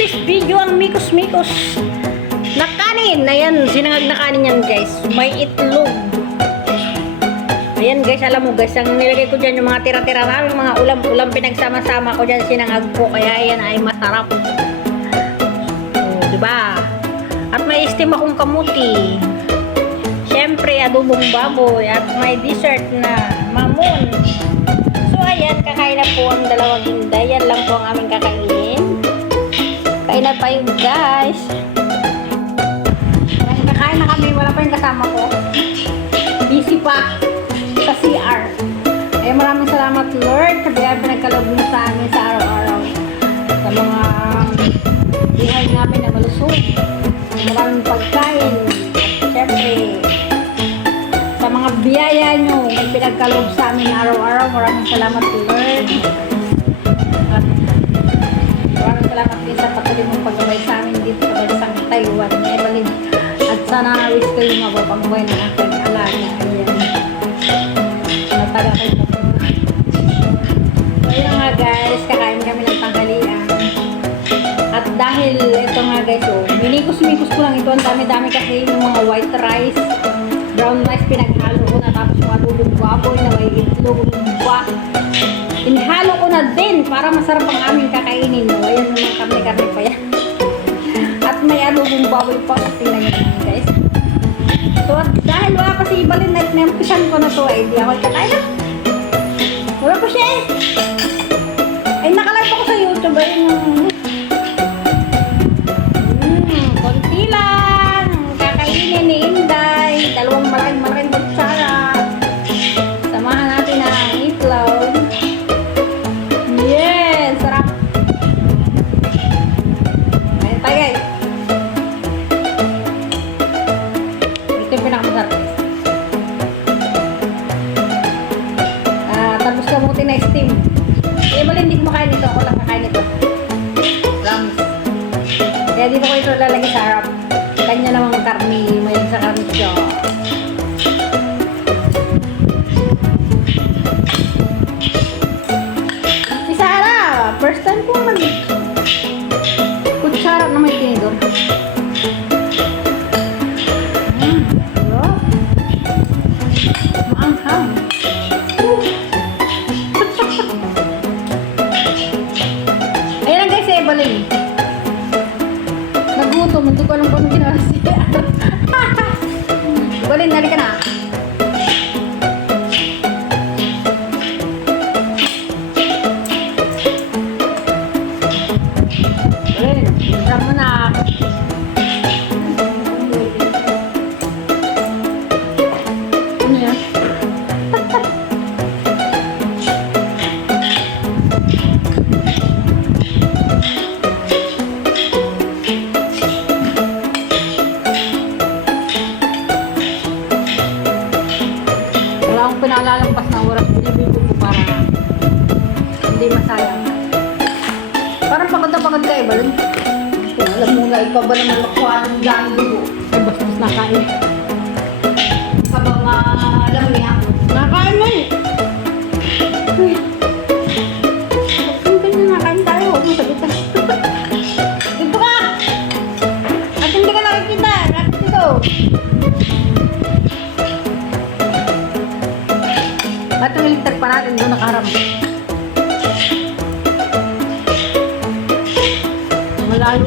today's video ang mikos-mikos na kanin. Ayan, sinangag na kanin yan guys. May itlog. Ayan guys, alam mo guys, ang nilagay ko dyan yung mga tira-tira namin, mga ulam-ulam pinagsama-sama ko dyan, sinangag ko. Kaya ayan ay masarap. Diba? At may steam akong kamuti. Siyempre, adobong baboy. At may dessert na mamon. So ayan, kakain na po ang dalawang inday. Yan lang po ang aming kakainin. Kain na tayo guys. Ayan, kakain na kami. Wala pa yung kasama ko. Busy pa sa CR. Ay maraming salamat Lord sa biyaya pinagkaloob mo sa amin sa araw-araw. Sa mga buhay namin na malusog. Maraming pagkain. At syempre, sa mga biyaya nyo na pinagkaloob sa amin araw-araw, maraming salamat Lord. At maraming salamat din sa patuloy mong paggabay sa amin dito sa bansang Taiwan. At sana na-wish kayo mapapangbuhay ng aking alaga. Ayan. Nataga kayo sa pagkakas. So yun nga guys, kakain kami ng tanghalian. At dahil ito nga guys, minikos-mikos ko lang ito. Ang dami-dami kasi yung mga white rice, brown rice pinaghalo ko na, tapos yung adobong baboy na may itlog ba. Inhalo ko na din para masarap ang aming kakainin. Ayan naman karne-karne pa yan. At may adobong baboy pa. Tingnan nyo naman guys. So at dahil wala pa si Ibalin na nampisan ko na to, ay di ako kakain na. Wala pa siya eh. Ay nakalive ako sa YouTube. Ayun. Konti lang. Kakainin ni Inday. Dalawang malaking kutsara. Samahan natin ang itlog. Yes! Sarap. Ayan tayo guys. Ito yung pinakamasarap. Tapos kamuti na steam. Eh, bali hindi ko makain ito. Ako lang kakain ito. Promise. Kaya dito ko ito lalagay sa harap. Kanya namang karni. May sa karni siya. Si Sarah, first time po kutsara na may tinidor. Maanghang. Ayan lang guys, Evelyn. Nagutom, hindi ko alam kung anong ginawa siya. Evelyn, nari ka na. Evelyn, tara mo na. Ano yan? Wala akong pinalalampas na oras, binibigyan ko para hindi masayang. Parang pagod na pagod ka, Evelyn. Alam mo nga, ikaw ba naman makuha ng dami dugo? Ay, bastos na kain. Kapag alam niya, nakain mo eh. Uy. Kapag ganyan nakain tayo, huwag mo sabitan. Dito ka! At hindi ka nakikita, nakit dito. At tumiligtag pa natin doon nakaharap. Malayo.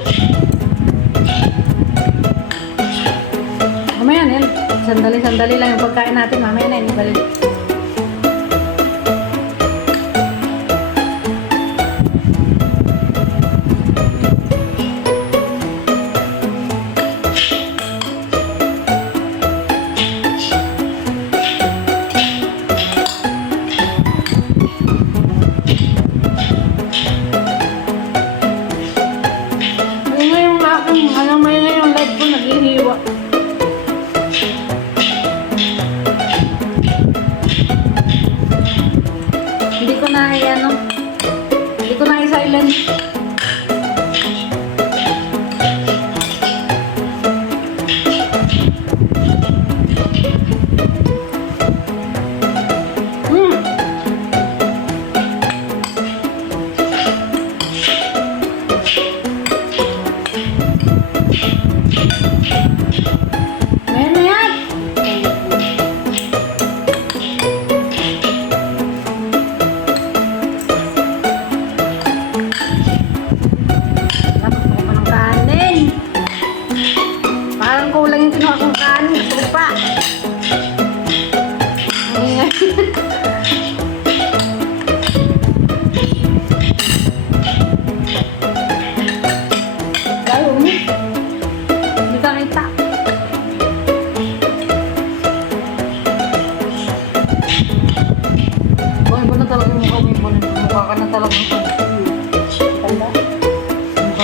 Mamaya na yan. Sandali-sandali lang yung pagkain natin. Mamaya na yan. Ibalik. Live ko naghihiwa.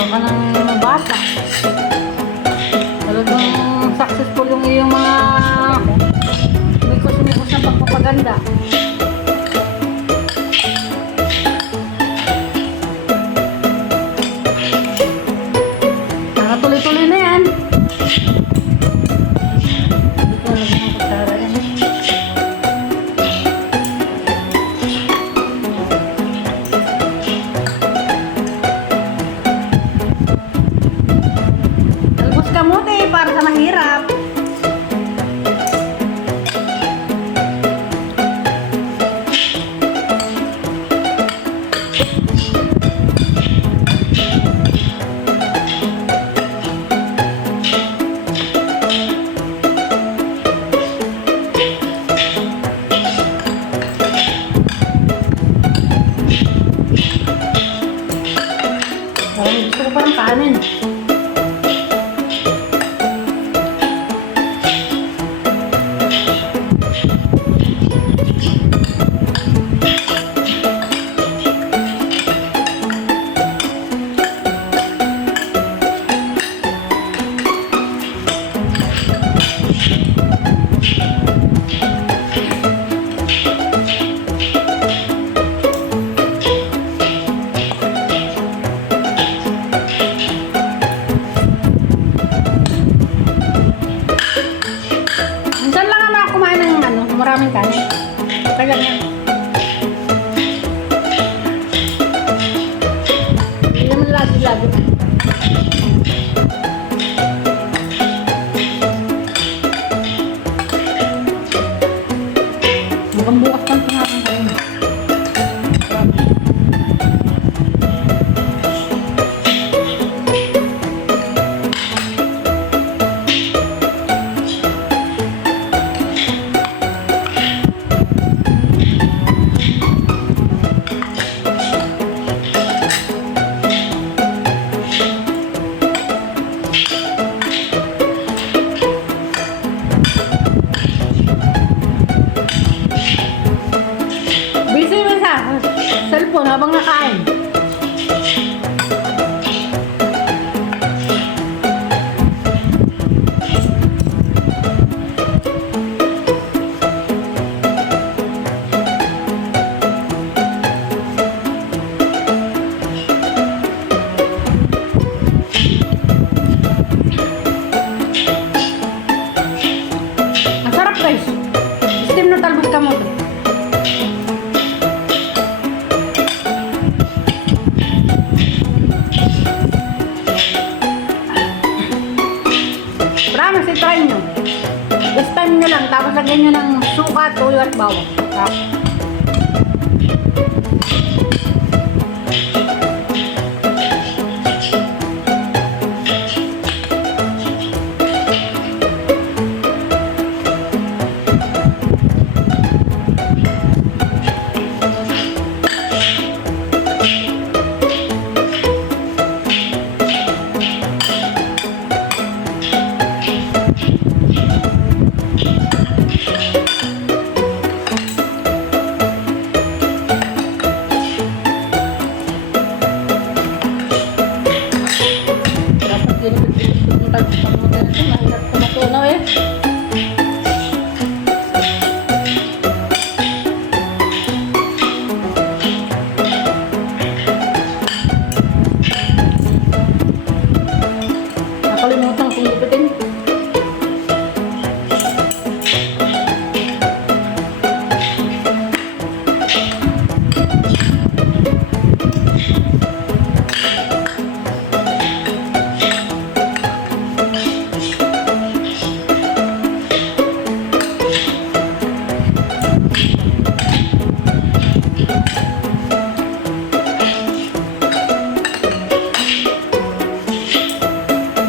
ka ng bata. Talagang successful yung iyong mga mikos-mikos na pagpapaganda. Tuloy-tuloy na yan. Ito na yung kutsara yan. Talbos kamote para sa mahirap. Gusto ko parang kanin. Maraming kanin. Kaya yan. Hindi naman lagi-lagi. Hanggang bukas lang ito natin kain. Cellphone habang nakain. Ang sarap guys. Steam na talbos kamote. Promise, i-try nyo. This time nyo lang. Tapos lagyan nyo ng suka, tuyo at bawang. Mahirap ko matunaw eh. Nakalimutan kung gupitin.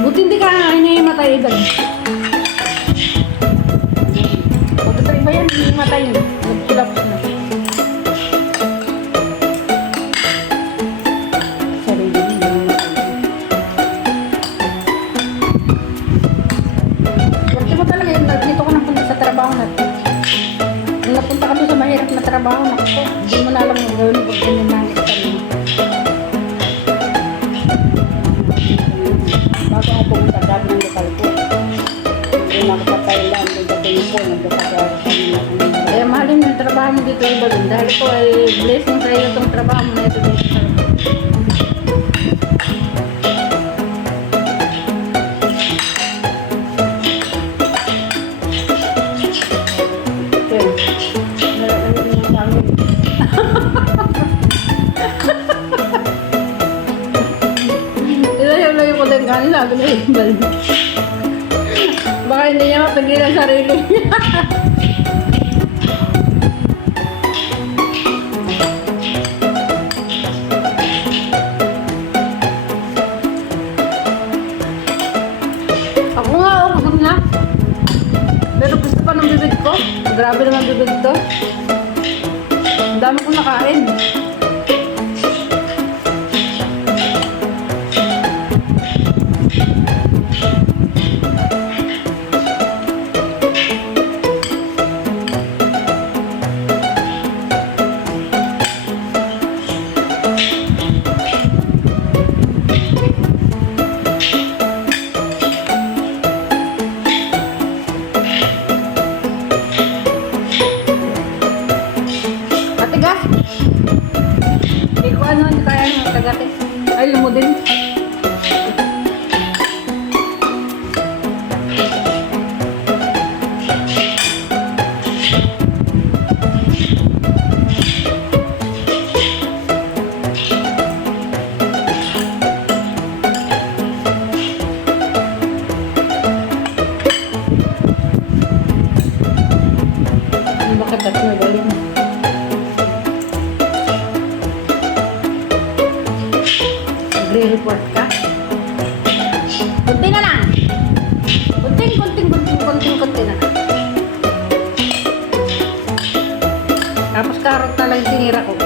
Buti hindi ka hinihimatay idag. Pagkatay ba yan, hinihimatay yun. Nag-collapse na. Sarili yun. Buti mo talaga yun. Dito ko napunta sa trabaho natin. Nung napunta ka doon sa mahirap na trabaho, naku, hindi mo na alam yung gawin mo pag ganyan namin. Kaso ako pumunta dati ng lokal ko. Hindi na ako sa Thailand. Nagdating po. Nagdasakar kami na kami. Kaya mahalin yung trabaho mo dito ay balon. Dahil po ay blessing sa iyo itong trabaho mo na ito dito sa Ilayo-layo ko din kanin, sabi na yung balon. Baka hindi niya mapagil ang sarili niya. Ako nga, oh, busog na. Pero gusto pa ng bibig ko. Grabe naman bibig to. Ang dami kong nakain. Matigas. Hindi ko ano, hindi kaya ng matagat eh. Ay, lumudin. Bakit at magaling? Nagre-report ka? Kunti na lang! Kunti na lang. Tapos karot na lang yung tinira ko.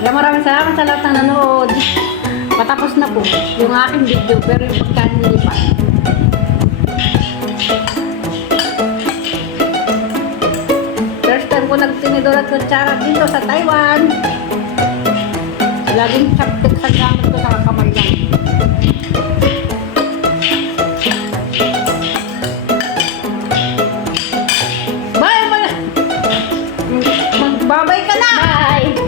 Kaya maraming salamat sa lahat ng nanood. Patapos na po yung aking video, pero yung pagkain pa. First time ko nagtinidor at kutsara dito sa Taiwan. Laging chaptik sa gamit ko sa kamay lang. Bye! Magbabay ka na! Bye!